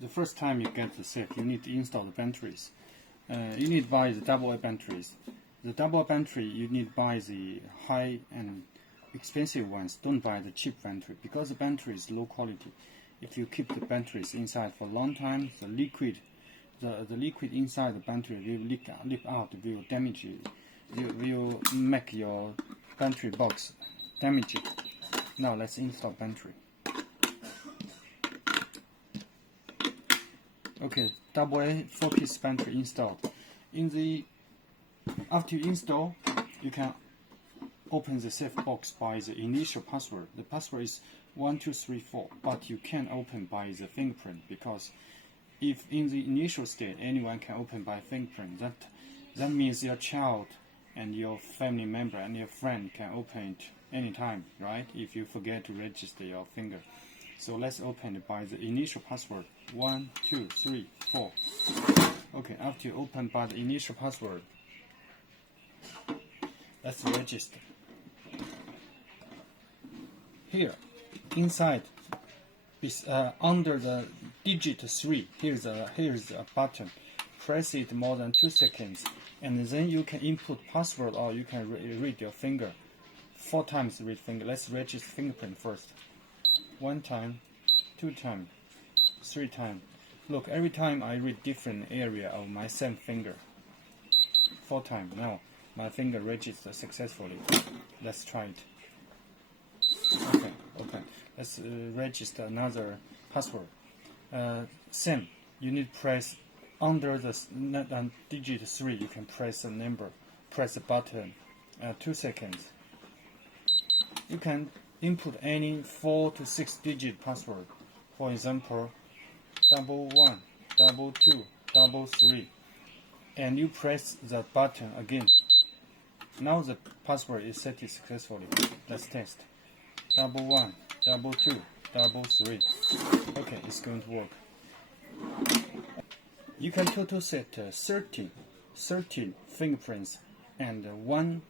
The first time you get the set, you need to install the batteries. You need to buy the AA batteries. The AA battery, you need to buy the high and expensive ones. Don't buy the cheap battery because the battery is low quality. If you keep the batteries inside for a long time, the liquid inside the battery will leak out, will damage it. Will make your battery box damage it. Now let's install battery. Okay, AA 4-piece battery installed. After you install, you can open the safe box by the initial password. The password is 1234, but you can open by the fingerprint because if in the initial state anyone can open by fingerprint, that means your child and your family member and your friend can open it anytime, right? If you forget to register your finger. So let's open it by the initial password 1234. Okay, after you open by the initial password, let's register. Here, inside, under the digit 3, here's a button. Press it more than 2 seconds, and then you can input password or you can read your finger. 4 times read finger. Let's register fingerprint first. 1 time, 2 times, 3 times. Look, every time I read different area of my same finger. 4 times. Now my finger registered successfully. Let's try it. Okay, open. Let's register another password. Same. You need to press under the digit 3. You can press a number. Press the button. 2 seconds. You can input any 4 to 6 digit password. For example, 11, 22, 33, and you press the button again. Now the password is set successfully. Let's test. 11, 22, 33. Okay, it's going to work. You can total set 13 fingerprints and 1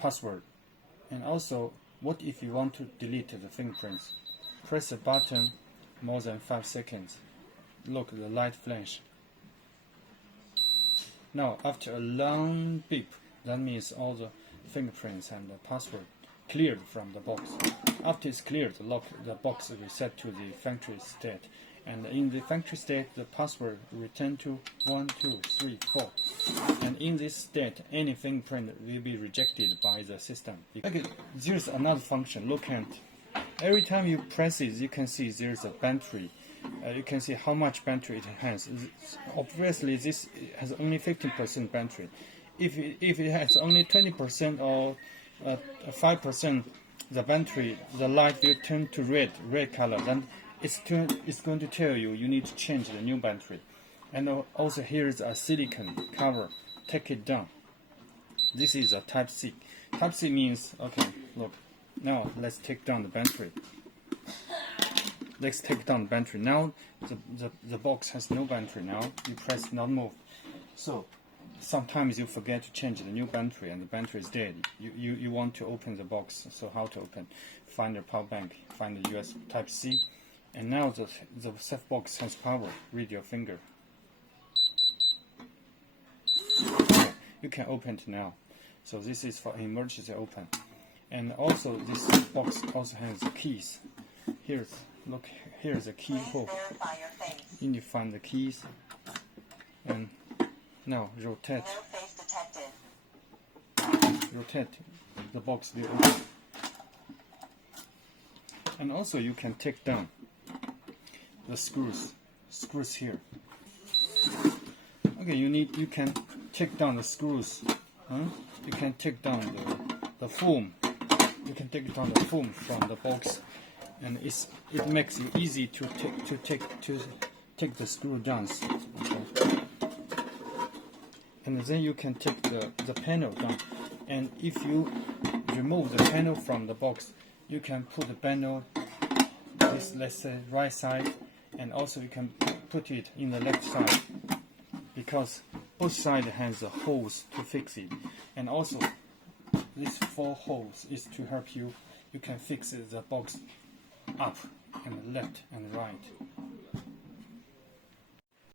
password. And also, what if you want to delete the fingerprints? Press the button more than 5 seconds. Look, the light flash. Now, after a long beep, that means all the fingerprints and the password cleared from the box. After it's cleared, the box is reset to the factory state. And in the factory state, the password return to 1, 2, 3, 4. And in this state, any fingerprint will be rejected by the system. Okay, there's another function. Look at every time you press it, you can see there's a battery. You can see how much battery it has. Obviously, this has only 15% battery. If it has only 20% or 5%, the battery, the light will turn to red color. Then it's going to tell you need to change the new battery. And also here is a silicone cover. Take it down. This is a Type C. Type C means, okay, look. Now let's take down the battery. Let's take down the battery. Now the box has no battery. Now you press not move. So sometimes you forget to change the new battery and the battery is dead. You want to open the box. So how to open? Find the power bank. Find the USB Type C. And now the safe box has power. Read your finger. Okay, you can open it now. So this is for emergency open. And also this box also has the keys. Here's a keyhole. You need to find the keys. And now rotate. Rotate. The box will open. And also you can take down the screws here. Okay, you can take down the screws. You can take down the foam. You can take down the foam from the box, and it makes it easy to take the screw down. Okay. And then you can take the panel down. And if you remove the panel from the box, you can put the panel this, let's say, right side, and also you can put it in the left side because both sides has the holes to fix it. And also these 4 holes is to help you. You can fix the box up and left and right.